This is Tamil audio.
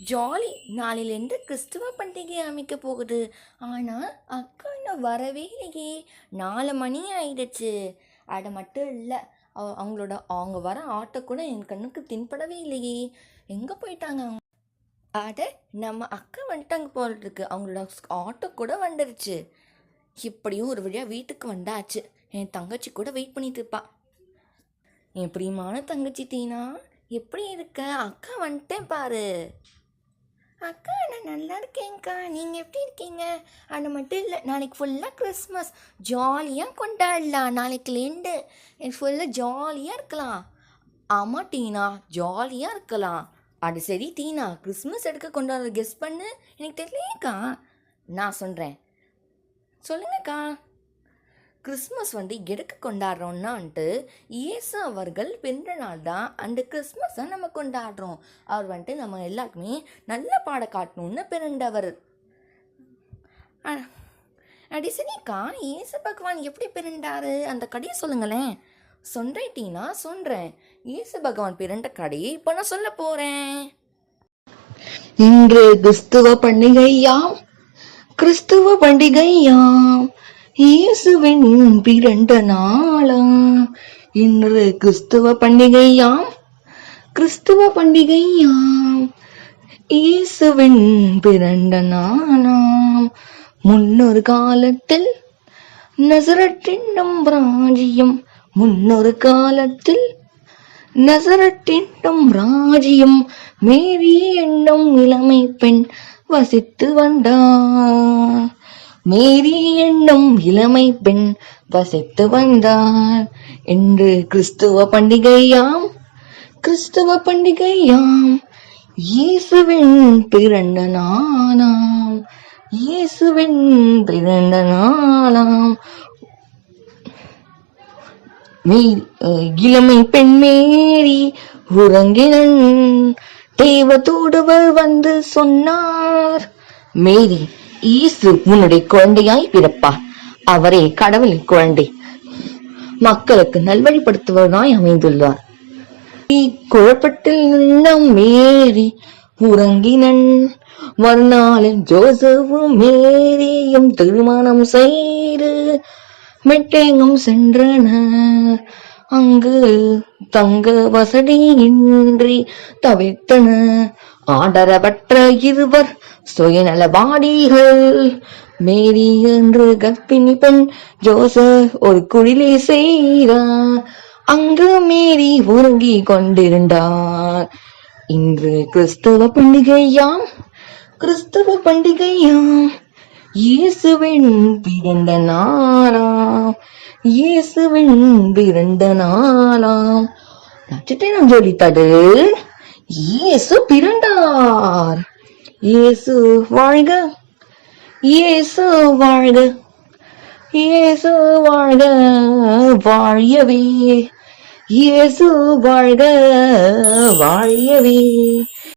ஜாலி நாளையிலேருந்து கிறிஸ்துவ பண்டிகை அமைக்க போகுது. ஆனால் அக்கா இன்னும் வரவே இல்லையே. நாலு மணி ஆயிடுச்சு. அது மட்டும் இல்லை அவங்களோட அவங்க வர ஆட்டோ கூட என் கண்ணுக்கு தின்படவே இல்லையே. எங்கே போயிட்டாங்க அவங்க? அதை நம்ம அக்கா வந்துட்டாங்க அங்கே இருக்கு அவங்களோட ஆட்டோ கூட வந்துருச்சு. இப்படியும் ஒரு வழியாக வீட்டுக்கு வந்தாச்சு. என் தங்கச்சி கூட வெயிட் பண்ணிட்டு இருப்பா. என் பிரியமான தங்கச்சி தீனா எப்படி இருக்க? அக்கா வந்துட்டேன் பாரு. அக்கா நான் நல்லா இருக்கேங்க்கா நீங்கள் எப்படி இருக்கீங்க? அது மட்டும் இல்லை நாளைக்கு ஃபுல்லாக கிறிஸ்மஸ் ஜாலியாக கொண்டாடலாம். நாளைக்குலேருந்து ஃபுல்லாக ஜாலியாக இருக்கலாம். ஆமாம் டீனா. ஜாலியாக இருக்கலாம். அது சரி டீனா. கிறிஸ்மஸ் எடுக்க கொண்டாடுற கெஸ் பண்ணு. எனக்கு தெரியலையேக்கா. நான் சொல்கிறேன் சொல்லுங்கக்கா. கிறிஸ்மஸ் வந்து எதுக்கு கொண்டாடுறோம்னான்ட்டு இயேசு அவர்கள் பிறந்த நாள் தான் அந்த கிறிஸ்மஸை நம்ம கொண்டாடுறோம். அவர் வந்துட்டு நம்ம எல்லாருக்குமே நல்ல பாட காட்டணும்னு பிறந்தவர். அடிசனிக்கா இயேசு பகவான் எப்படி பிறந்தாரு? அந்த கடையை சொல்லுங்களேன். சொல்கிறேன் சொல்கிறேன் இயேசு பகவான் பிறந்த கடையை இப்போ நான் சொல்ல போகிறேன் இன்று கிறிஸ்துவ பண்டிகையாம் கிறிஸ்துவ பண்டிகையாம். இயேசுவின் பிறந்த நாளா இன்று கிறிஸ்துவ பண்டிகையாம். கிறிஸ்துவ பண்டிகையாம். இயேசுவின் பிறந்த நாளாம். முன்னொரு காலத்தில் நசரட்டின்னும் ராஜ்யம் முன்னொரு காலத்தில் நசரட்டின்னும் ராஜ்யம் மேரி என்னும் இளமை பெண் வசித்து வந்தார். மேரி என்னும் இளமை பெண் வசித்து வந்தார் என்று கிறிஸ்துவ பண்டிகையாம் கிறிஸ்துவ பண்டிகையாம். இயேசுவின் பிறந்த நாளாம் இயேசுவின் பிறந்த நாளாம். மே- இளமை பெண் மேரி உறங்கினன். தேவதூடுவர் வந்து சொன்னார் மேரி இயேசு உன்னுடைய குழந்தையாய் பிறப்பார் அவரே கடவுளின் குழந்தை. மக்களுக்கு நல்வழிப்படுத்துவதாய் அமைந்துள்ளார். குழப்பத்தில் மேரி உறங்கினன். மறுநாளில் ஜோசவும் மேரியும் திருமணம் செய்து மெட்டேங்கும் சென்றனர். அங்கு தங்க வசதியின்றி தவித்தன. ஆடரவற்ற இருவர் சுயநலவாடிகள் மேரி என்று கர்ப்பிணி பெண் ஜோசப் ஒரு குழிலே செய்தார் அங்கு மேரி உறங்கி கொண்டிருந்தார். இன்று கிறிஸ்தவ பண்டிகையாம் கிறிஸ்தவ பண்டிகையாம். இயேசுவின் பிறந்த நாளாம். இயேசுவின் பிறந்த நாளாம் நட்சத்திரம் ஜொலித்தது இயேசு பிறந்தார். இயேசு வாழ்க. இயேசு வாழ்க. இயேசு வாழ்க. வாழியவே. இயேசு வாழ்க. வாழியவே.